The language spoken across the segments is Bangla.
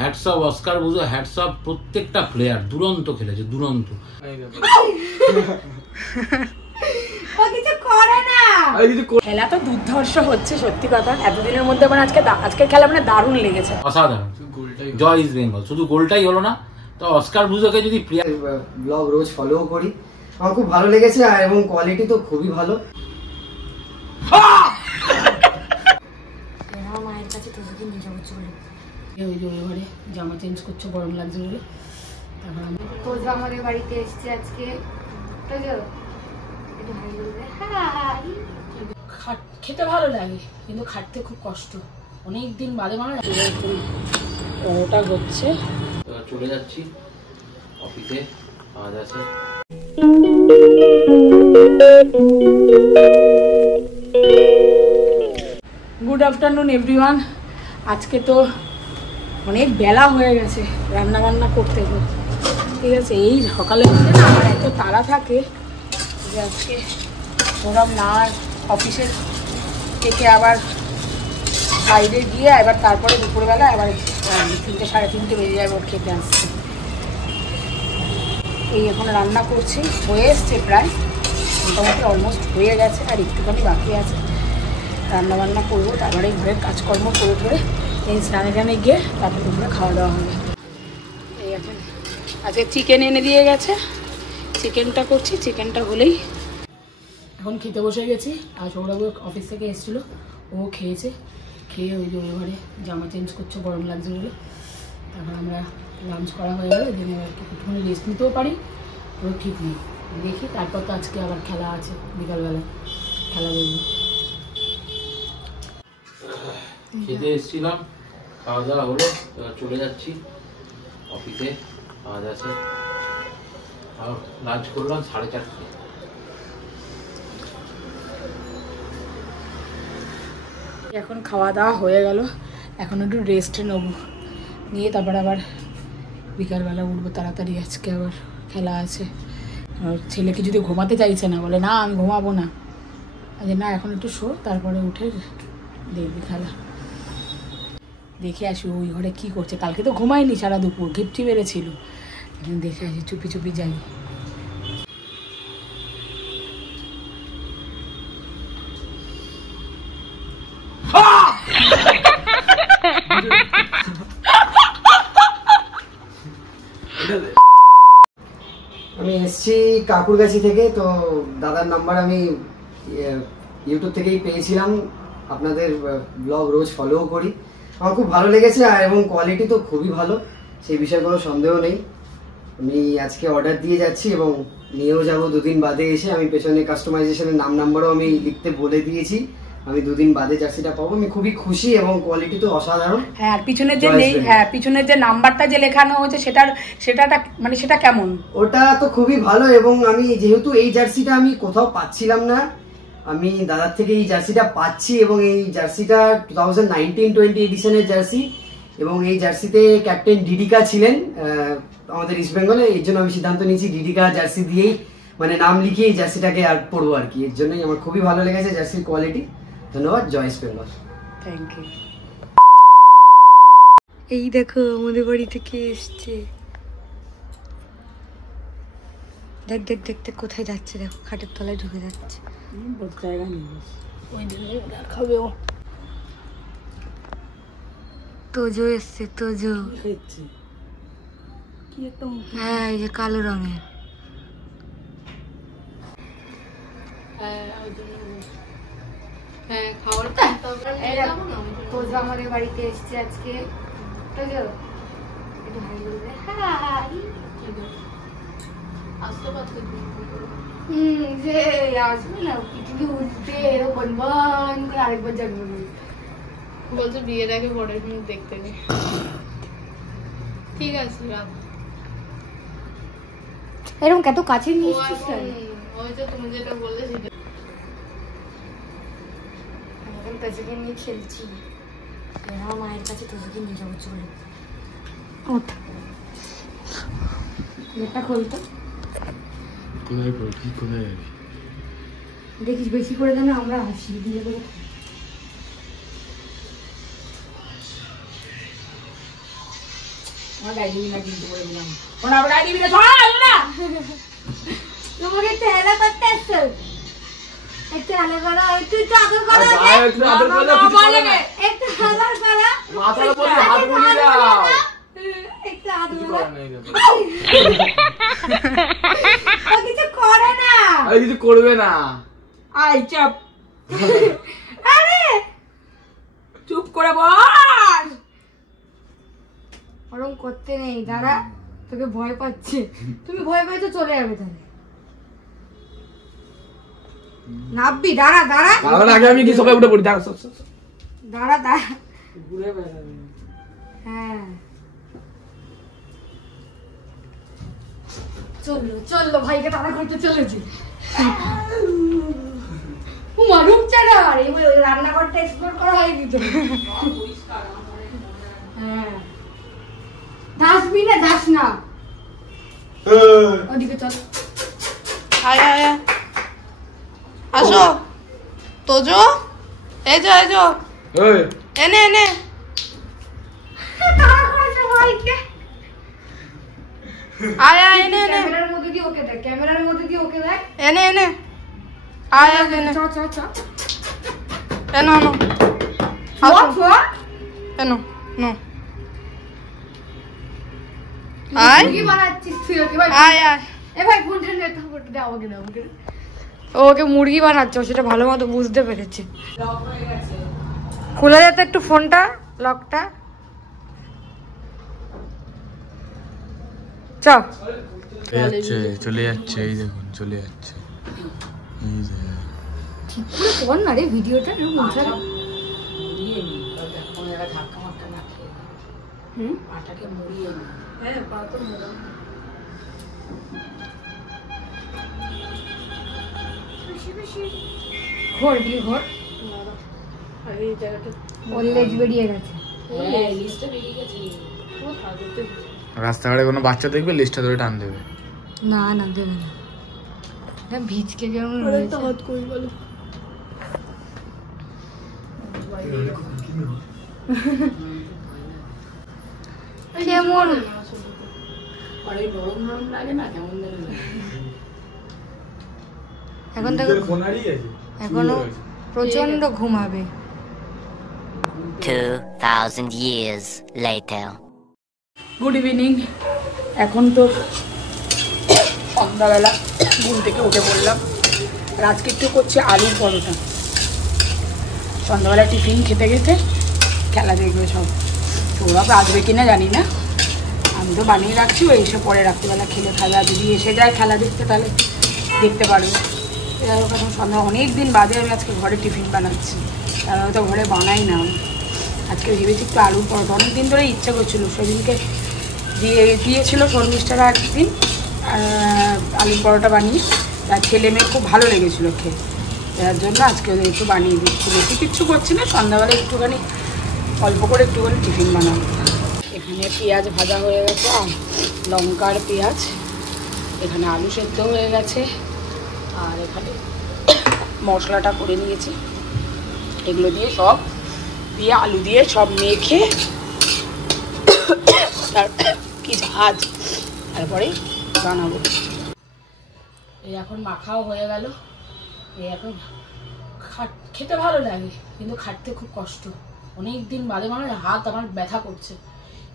হ্যাটস অফ অস্কার বুঝো, হ্যাটস অফ প্রত্যেকটা প্লেয়ার, দুরন্ত খেলেছে, দুরন্ত। খেলা তো দুর্ধর্ষ হচ্ছে সত্যি কথা, এতদিনের মধ্যে মানে আজকের খেলা মানে দারুণ লেগেছে, অসাধারণ। জয় ইস্ট বেঙ্গল, শুধু গোলটাই হলো না তো অস্কার বুজোকে যদি ব্লগ রোজ ফলো করি, আমার খুব ভালো লেগেছে এবং কোয়ালিটি তো খুবই ভালো। মায়ের কাছে তোকে নিয়ে যাবো, চলে ওই যে ঘরে জামা চেঞ্জ করছো, গরম লাগছে বলে। তারপর আমি তোজো আমাদের বাড়িতে এসছে আজকে। খেতে ভালো লাগে কিন্তু খাটতে খুব কষ্ট, অনেক দিন বাদে মানে ওটা হচ্ছে। চলে যাচ্ছি অফিসে, কাজ আছে। Good afternoon everyone. আজকে তো অনেক বেলা হয়ে গেছে রান্না বান্না করতে, ঠিক আছে। এই সকালে উঠে না আমার এত তাড়া থাকে যে আজকে ওরম না, অফিসের থেকে আবার বাইরে গিয়ে এবার তারপরে দুপুরবেলা আবার 3টে সাড়ে 3টে বেজে যাবে ওর খেতে আসছে। এই এখন রান্না করছি, হয়ে এসছে প্রায়, মোটামুটি অলমোস্ট হয়ে গেছে, আর একটুখানি বাকি আছে। রান্না বান্না করবো, তারপরে ঘরের কাজকর্ম করে করে এই স্নানে টানে গিয়ে তারপরে দুপুরে খাওয়া দাওয়া হবে। এই এখন আজকে চিকেন এনে দিয়ে গেছে, চিকেনটা করছি, চিকেনটা হলেই এখন খেতে বসে গেছি। আর সৌরভ অফিস থেকে এসেছিলো, ও খেয়েছে, খেয়ে ওই যে ঘরে জামা চেঞ্জ করছে, গরম লাগছে বলে। তারপর আমরা লাঞ্চ করা হয়ে গেলে দিনে আর কি একটুখানি রেস্ট নিতেও পারি, ওর ঠিক নেই। দেখি তারপর তো আজকে আবার খেলা আছে, বিকালবেলা খেলা দেখবো। খেতে এসেছিলাম, খাওয়া দাওয়া হলো, চলে যাচ্ছি অফিসে, কাজ আছে। লাঞ্চ করলাম 4:30। এখন খাওয়া দাওয়া হয়ে গেল, এখন একটু রেস্ট নেবো, নিয়ে তারপর আবার বিকালবেলা উঠবো তাড়াতাড়ি, আজকে আবার খেলা আছে। আর ছেলেকে যদি ঘুমাতে চাইছে না, বলে না আমি ঘুমাবো না, আচ্ছা না এখন একটু শো, তারপরে উঠে দেখবি খেলা। দেখে আসি ওই ঘরে কী করছে, কালকে তো ঘুমায়নি সারা দুপুর, ঘিপটি বেড়েছিল। এখন দেখে আসি, চুপি চুপি যাই। আমি এসছি কাকুরগাছি থেকে, তো দাদার নাম্বার আমি ইউটিউব থেকেই পেয়েছিলাম। আপনাদের ব্লগ রোজ ফলো করি, আমার খুব ভালো লেগেছে এবং কোয়ালিটি তো খুবই ভালো, সেই বিষয়ে কোনো সন্দেহ নেই। আমি আজকে অর্ডার দিয়ে যাচ্ছি এবং নিয়েও যাব 2 দিন বাদে এসে। আমি পেছনে কাস্টমাইজেশনের নাম্বারও আমি লিখতে বলে দিয়েছি, আমি 2 দিন বাদে জার্সিটা পাবো। আমি খুবই খুশি এবং কোয়ালিটি তো অসাধারণ। হ্যাঁ, পিছনের যে পিছনের যে নাম্বারটা যে লেখানো হয়েছে সেটা মানে সেটা কেমন? ওটা তো খুবই ভালো, এবং আমি যেহেতু এই জার্সিটা আমি কোথাও পাচ্ছিলাম না, আমি দাদার থেকে এই জার্সিটা পাচ্ছি, এবং এই জার্সিটা 2019-20 এডিশনের জার্সি, এবং এই জার্সিতে ক্যাপ্টেন ডিডিকা ছিলেন আমাদের ইস্ট বেঙ্গলে। এর জন্য আমি সিদ্ধান্ত নিয়েছি ডিডিকা জার্সি দিয়েই মানে নাম লিখিয়ে এই জার্সিটাকে আর পরবো আর কি। এর জন্যই আমার খুবই ভালো লেগেছে জার্সির কোয়ালিটি। ধন্যবাদ, জয় ইস্ট বেঙ্গল। Thank you. এই দেখো আমাদের বাড়ি থেকে এসছে, দেখ দেখ দেখ দেখ কোথায় যাচ্ছে, দেখো খাটের তলায় ঢুকে যাচ্ছে। জায়গা নেই, ওই দিন খাবে ও। তোজো এসছে, তোজো। হ্যাঁ, এই যে কালো রঙের। হ্যাঁ, খাওয়ার তোজো আমাদের বাড়িতে এসছে আজকে। তোজো একটু হাই বলবে, হাই। যে আসবে না, পৃথিবী উঠবে এরকম বন করে আরেকবার জন্মবে। বলছে বিয়ের আগে বড়ের মুখ দেখতে নেই। ঠিক আছে, রাখ। এরকম কত কাছে নিয়েছিস? ওই যে তুমি যেটা বললে সেটা। আমি তোজোকে নিয়ে খেলছি, আমার মায়ের কাছে তোজোকে নিয়ে যাবো, চলে ওঠ। গেটটা খুলতো, দেখিস বেশি করে দেবে, আমরা হাসি দিয়ে দেবো। আমার গায়ে দিবি না কিন্তু বলে দিলাম ওনা আমার গায়ে দিবি না ছড়া না তোমাকে একটু হেলা করতে আসছো একটু হেলা করো একটু আদর করো একটু আদর করে দাও, কিছু বলে না। একটু আদর করো মাথার উপরে হাত বুলিয়ে দাও। একটু আদর কিছু করো করার নেই দেখো। ও কিছু করে না আরে কিছু করবে না। আই চাপ আরে চুপ করে বস ওরকম করতে নেই দাঁড়া তোকে ভয় পাচ্ছে তুমি ভয় পাইছো চলে যাবে তাহলে নাববি দাঁড়া দাঁড়া তাহলে আগে আমি কি সবাই উঠে পড়ি দাঁড়া দাঁড়া দাঁড়া ঘুরে বেড়াবে হ্যাঁ চললো চললো ভাইকে তাড়া করতে চলেছি মারুম চারা আরে ওই রান্নাঘরটা এক্সপ্লোর করা হয়নি তো হ্যাঁ দাসবি না দাস না ওদিকে চল আয় আয় আয়। আসো তোজো এই যো এই এনে এনে তাড়া করেছে ভাইকে আয় আয় এনে এনে ক্যামেরার মধ্যে দিয়ে ওকে দেখ ক্যামেরার মধ্যে দিয়ে ওকে দেখ এনে এনে আয় আয় এনে চ চ চ এনো এনো আসো এনো নো আয় কি বানাচ্ছিস তুই ওকে ভাই আয় আয় এ ভাই ফোনটা নে থাপড় দে আমাকে দাও আমাকে ও ওকে মুরগি বানাচ্ছে ও সেটা ভালো মতো বুঝতে পেরেছে খুলে যেত একটু ফোনটা লকটা চ চলে যাচ্ছে এই দেখুন চলে যাচ্ছে এই যে ঠিক করে কর না রে ভিডিওটা মুছার মুড়িয়ে নি কোনো জায়গায় ধাক্কা মাক্কা না খেয়ে পাটাকে মুড়িয়ে নি হ্যাঁ পা তো মোড়া ঘর দিয়ে ঘর আরে এই জায়গাটা ওর লেজ বেরিয়ে গেছে হ্যাঁ লিস্টে বেরিয়ে গেছে রাস্তাঘাটে কোনো বাচ্চা দেখবে লিস্টটা ধরে টান দেবে না না দেবে না এটা ভিজকে যেমন রয়েছে হাত কই বলো কেমন আর ওই নরম নরম লাগে না কেমন যেন লাগে এখন দেখো ফোন হারিয়ে গেছে এখনো প্রচন্ড ঘুমাবে 2,000 years later. গুড ইভিনিং এখন তো সন্ধ্যাবেলা ঘুম থেকে উঠে পড়লাম আর আজকে একটু করছি আলুর পরোটা সন্ধ্যাবেলা টিফিন খেতে খেতে খেলা দেখবে সব সৌরভ আসবে কিনা জানি না আমি তো বানিয়ে রাখছি ও এসে পরে রাত্রিবেলা খেলে খাবে আর যদি এসে যায় খেলা দেখতে তাহলে দেখতে পারবে যাই হোক এখন সন্ধ্যা অনেক দিন বাদে আমি আজকে ঘরে টিফিন বানাচ্ছি তারা হয়তো ঘরে বানাই না আমি আজকে ভেবেছি একটু আলুর পরোটা অনেক দিন ধরে ইচ্ছা করছিলো সেদিনকে দিয়েছিল শর্মিষ্ঠারা একদিন আলুর পরোটা বানিয়ে তার ছেলে মেয়ে খুব ভালো লেগেছিলো খেয়ে যার জন্য আজকে ওদের একটু বানিয়ে দিচ্ছি বেশি কিচ্ছু করছি না সন্ধ্যাবেলা একটুখানি অল্প করে একটুখানি টিফিন বানাবো এখানে পেঁয়াজ ভাজা হয়ে গেছে আর লঙ্কার পেঁয়াজ এখানে আলু সেদ্ধ হয়ে গেছে আর এখানে মশলাটা করে নিয়েছি এগুলো দিয়ে সব দিয়ে আলু দিয়ে সব মেখে তার কি ঝাঁজ তারপরে বানাবো এই এখন মাখাও হয়ে গেল এই এখন খেতে ভালো লাগে কিন্তু খাটতে খুব কষ্ট অনেক দিন বাদে মানে হাত আমার ব্যথা করছে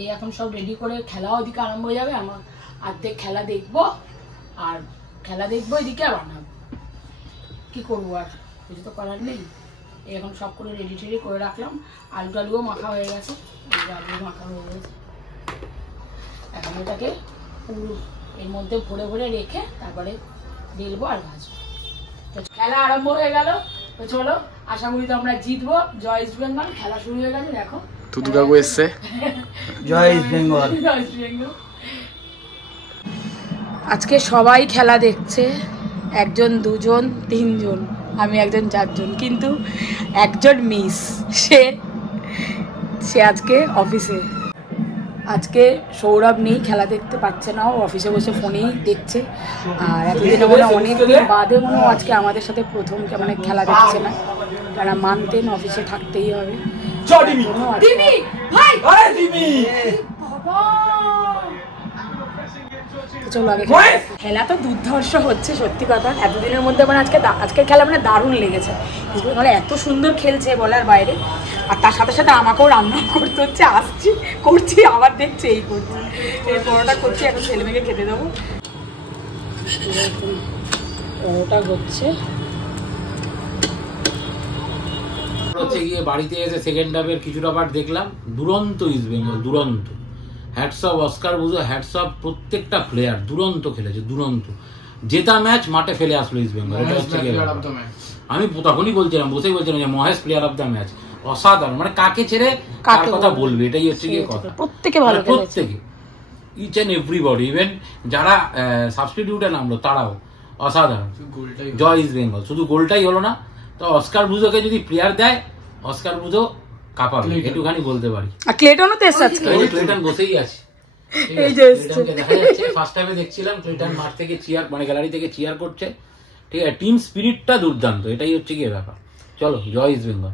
এই এখন সব রেডি করে খেলাও ওদিকে আরম্ভ হয়ে যাবে আমার অর্ধেক খেলা দেখবো আর খেলা দেখবো এদিকে আর বানাবো কি করবো আর কিছু তো করার নেই এই এখন সব করে রেডি টেডি করে রাখলাম আলু টালুও মাখা হয়ে গেছে আলু মাখা হয়ে গেছে এখন এটাকে পুরো এর মধ্যে ভরে ভরে রেখে তারপরে ঢেলবো আর ভাজবো তো খেলা আরম্ভ হয়ে গেল তো চলো আশা করি তো আমরা জিতবো জয় ইস্ট বেঙ্গল খেলা শুরু হয়ে গেছে দেখো তুতু কাকু এসছে জয় ইস্ট বেঙ্গল। জয় ইস্ট বেঙ্গল আজকে সবাই খেলা দেখছে একজন দুজন তিনজন আমি একজন চারজন কিন্তু একজন মিস সে আজকে অফিসে আজকে সৌরভ নেই খেলা দেখতে পাচ্ছে না ও অফিসে বসে ফোনেই দেখছে আর এতদিনে মনে অনেক দিন বাদে মনে আজকে আমাদের সাথে প্রথম মানে খেলা দেখছে না তারা মানতেন অফিসে থাকতেই হবে চ টিভি দিদি ভাই আরে টিভি বাবা চলো আগে খেলা তো দুর্ধর্ষ হচ্ছে সত্যি কথা। এতদিনের মধ্যে মানে আজকের খেলা মানে দারুণ লেগেছে। মানে এত সুন্দর খেলছে বলার বাইরে। আর তার সাথে সাথে আমাকেও রান্না করতে হচ্ছে, আসছি করছি আবার দেখছি এই করছি, এই পরোটা করছি, এখন ছেলে মেয়েকে খেতে দেবো। পরোটা হচ্ছে গিয়ে বাড়িতে এসে সেকেন্ড হাফের কিছুটা পার্ট দেখলাম। দুরন্ত ইস্ট বেঙ্গল, দুরন্ত। হ্যাটস অফ অস্কার বুজো, হ্যাটস অফ প্রত্যেকটা প্লেয়ার, দুরন্ত খেলেছে, দুরন্ত। জেতা ম্যাচ মাঠে ফেলে আসলো ইস্ট বেঙ্গল। এটা হচ্ছে আমি তখনই বলছিলাম, বসেই বলছিলাম যে Mahesh player of the match, অসাধারণ। মানে কাকে ছেড়ে কার কথা বলবে, এটাই হচ্ছে গিয়ে কথা। প্রত্যেকে ভালো, প্রত্যেকে, ইচ অ্যান্ড এভরিবডি, ইভেন যারা সাবস্টিটিউটে নামলো তারাও অসাধারণ। জয় ইস্ট বেঙ্গল। শুধু গোলটাই হলো না, তো অস্কার ব্রুজোকে যদি প্লেয়ার দেয়, অস্কার ব্রুজো কাঁপাবে, একটুখানি বলতে পারি। আর ক্লেটনও তো এসেছে আজকে, ক্লেটন বসেই আছে, এই যে ক্লেটনকে দেখা যাচ্ছে। ফার্স্ট টাইমে দেখছিলাম ক্লেটন মাঠ থেকে চিয়ার, মানে গ্যালারি থেকে চিয়ার করছে। ঠিক আছে, টিম স্পিরিটটা দুর্দান্ত, এটাই হচ্ছে গিয়ে ব্যাপার। চলো, জয় ইস্ট বেঙ্গল।